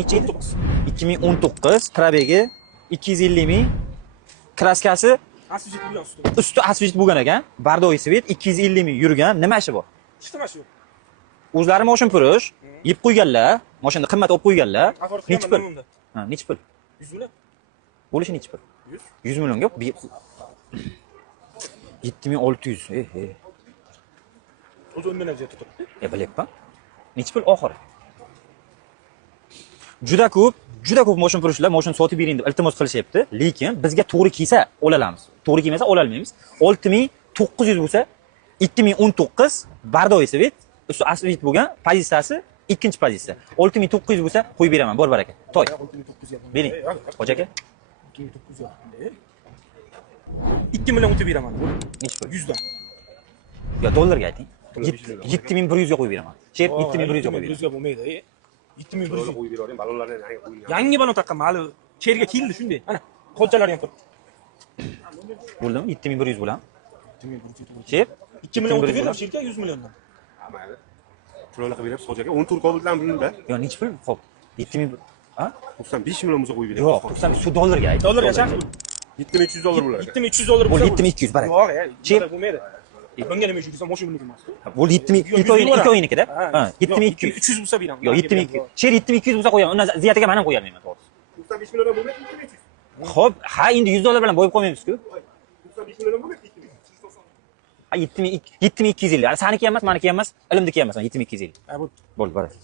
Necha edi? 2019 probegi 250 ming. Kraskasi Asfalt bilan usti. usti asfalt bo'lgan ekan. Bardoy svet 250 ming yurgan. Nima ishi bu? Ikkita mashina. O'zlari moshin purish, yeb qo'yganlar, mashinani qimmat olib qo'yganlar. Nechi pul? Ha, nechi pul? 100 million. Bo'lishi nechi pul? 100. 100 millionga 7600. O'zi undan ajratib turibdi. Bilyapman. Nechi pul oxiri? Juda ko'p mashin purishlar, mashin sotib bering deb iltimos qilishyapti, lekin bizga to'g'ri kelsa olamiz. To'g'ri kelmasa ola olmaymiz. 6900 bo'lsa 2019 Bardoy Svet, usti asfalt bo'lgan, pozitsiyasi ikkinchi pozitsiya. 6900 bo'lsa qo'yib beraman, bor baraka. Toy. 6900 yapman. Bering. Xo'ja aka. 2900 yapman. 2 million o'tib beraman. Nechi pul? 100 dan. Yo, dollarga ayting. 7100 ga qo'yib beraman. Sher 7100 ga qo'yib beraman. 100 ga bo'lmaydi. 7100 qo'yib beraverdim, balonlarni yangi qo'yilgan. yangi balon taqqanman, hali cherga keldi shunday. Ana, qolchalari ham turibdi. Bo'ldimi? 7100 bilan. 7100. Sher 2 million o'tib berdim, cherga 100 milliondan. Mayli. Chiroyli qilib berib, Xo'jaga 10 tur qobildan bunda. Yo, nechi pul? Xo'p. 7000 ha? 95 million bo'lsa qo'yib Yo'q, beradi. 90 shu dollarga ayting. Dollarga chaqish. 7300 dollar bo'lar ekan. 7300 dollar Bo'ldi, bo'lsa. 7200 baraka. Yo'q, Cher bo'lmaydi. Bunga nima ishlaysan, mashina buniki emas. Bo'ldi 7200 2 o'yinikida. Ha, 7200. 300 bo'lsa beraman. Yo, 7200. Sher 7200 bo'lsa qo'yaman. Undan ziyatiga men ham qo'yolmayman, to'g'risi. 95 million bo'lmaydi, 7300. Xo'p, ha endi 100 dollar bilan bo'yib qo'ymaymiz-ku. 95 million bo'lmaydi, 2390. Ha 7250. Hali saniki ham emas, meniki ham emas, ilmniki ham emas, 7250. Ha, bu Bo'ldi, baraka.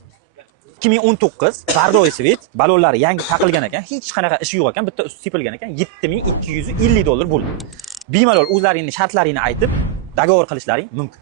2019 Bardoy Svet balonlari yangi taqilgan ekan, hech qanaqa ishi yo'q ekan, bitta usti sepilgan ekan, 7250 dollar bo'ldi. Bemalol o'zlaringning shartlaringni aytib, dogovor qilishlaring mumkin.